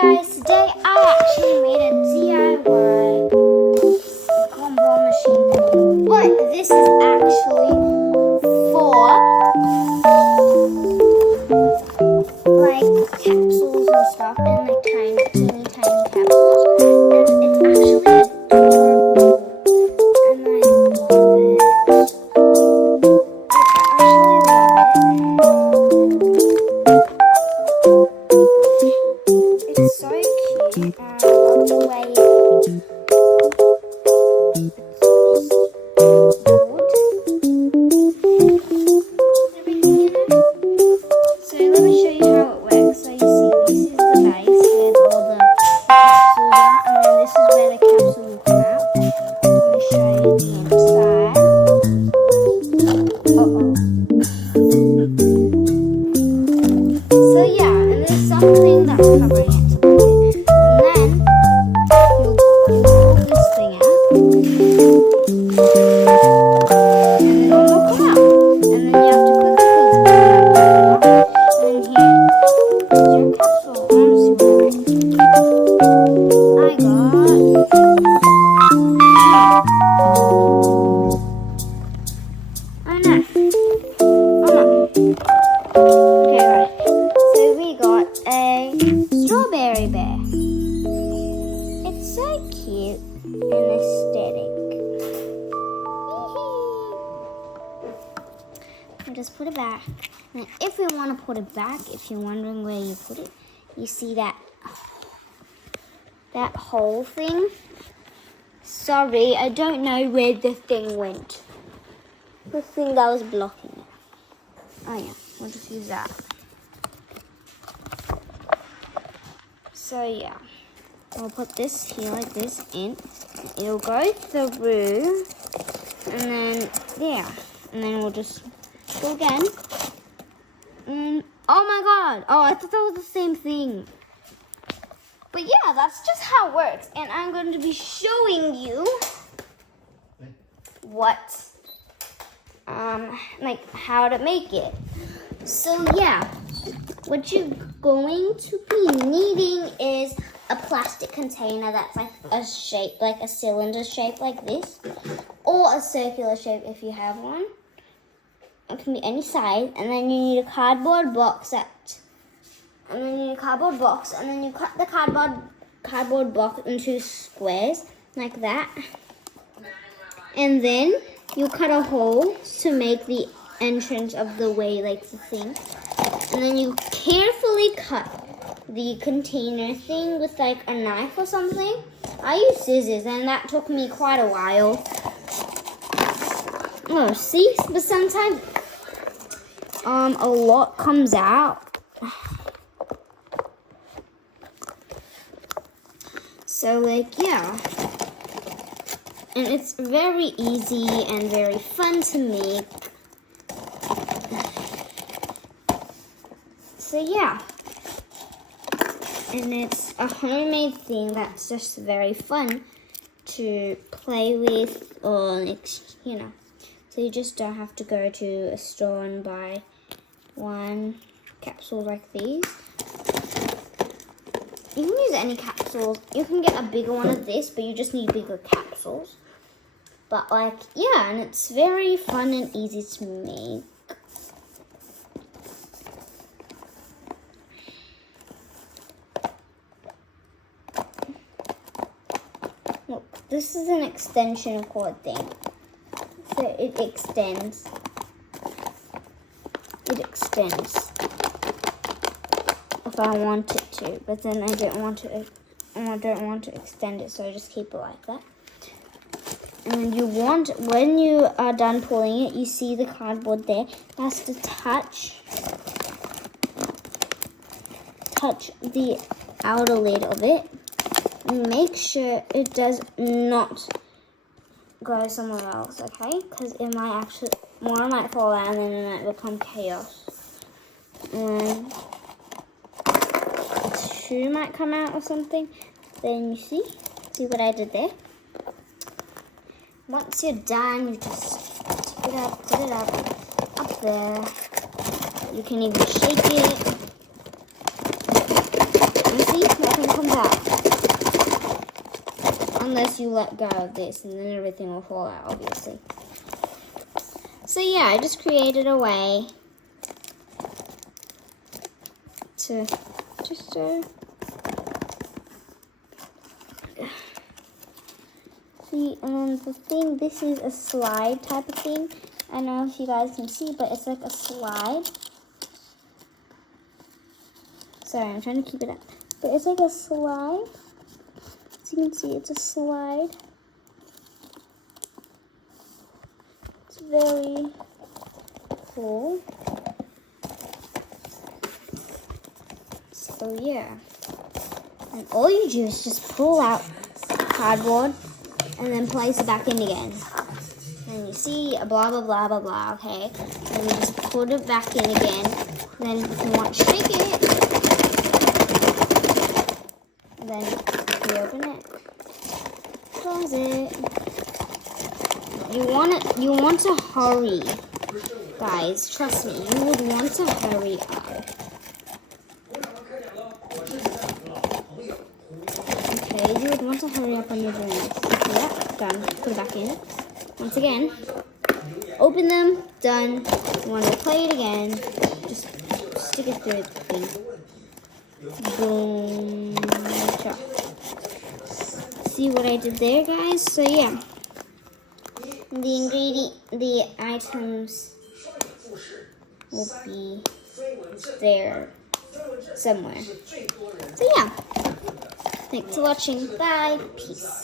guys, today I actually made a DIY gumball machine, but this is actually for like capsules and stuff, and like teeny tiny capsules, and it's actually adorable, and I love it. I actually love it. It's so cute. I love the way it's so let me show you how it works. So you see, this is the base with all the capsules out, and then this is where the capsule will come out. Let me show you the inside. So yeah, and there's something that's covering it. And then you'll pull this thing out, and then one will come out. And then you have to quickly pull it out. And then here is your capsule. I got okay, right. So we got a strawberry bear. It's so cute and aesthetic. I'll just put it back. And if we want to put it back, if you're wondering where you put it, you see that whole thing? Sorry, I don't know where the thing went. The thing that was blocking it. Oh yeah, we'll just use that. So yeah, we'll put this here like this in. It'll go through, and then there, and then we'll just go again. And oh my god! Oh, I thought that was the same thing. But yeah, that's just how it works, and I'm going to be showing you what, like how to make it. So yeah, what you're going to be needing is a plastic container that's like a shape, like a cylinder shape like this, or a circular shape if you have one. It can be any size, and then you need a cardboard box and then you cut the cardboard box into squares like that, and then you cut a hole to make the entrance of the way, like the thing, and then you carefully cut the container thing with like a knife or something. I used scissors, and that took me quite a while. Oh, see, but sometimes a lot comes out. So like yeah, and it's very easy and very fun to make. So yeah, and it's a homemade thing that's just very fun to play with, or you know, so you just don't have to go to a store and buy one capsule like these. You can use any capsules. You can get a bigger one of this, but you just need bigger capsules. But like, yeah, and it's very fun and easy to make. Look, this is an extension cord thing. So it extends. It extends. If I want it to, but then I don't want to extend it, so I just keep it like that. And when you are done pulling it, you see the cardboard there. It has to touch the outer lid of it. And make sure it does not go somewhere else, okay? Because it might one might fall out, and then it might become chaos. And two might come out or something. Then you see what I did there? Once you're done, you just put it up there. You can even shake it. You see, nothing that. Unless you let go of this, and then everything will fall out, obviously. So yeah, I just created a way to just see, and then the thing, this is a slide type of thing. I don't know if you guys can see, but it's like a slide. Sorry, I'm trying to keep it up. But it's like a slide. As you can see, it's a slide. It's very cool. So yeah. And all you do is just pull out cardboard and then place it back in again. And you see, blah, blah, blah, blah, blah, okay? And you just put it back in again. And then if you want to shake it, then you open it, close it. You want to hurry, guys. Trust me, you would want to hurry up. Okay, you would want to hurry up when you're doing this. Okay, yeah, done. Put it back in. Once again, open them. Done. You want to play it again? Just stick it through the thing. Boom. Chop. See what I did there, guys? So yeah, the items will be there somewhere. So yeah, thanks for watching. Bye. Peace.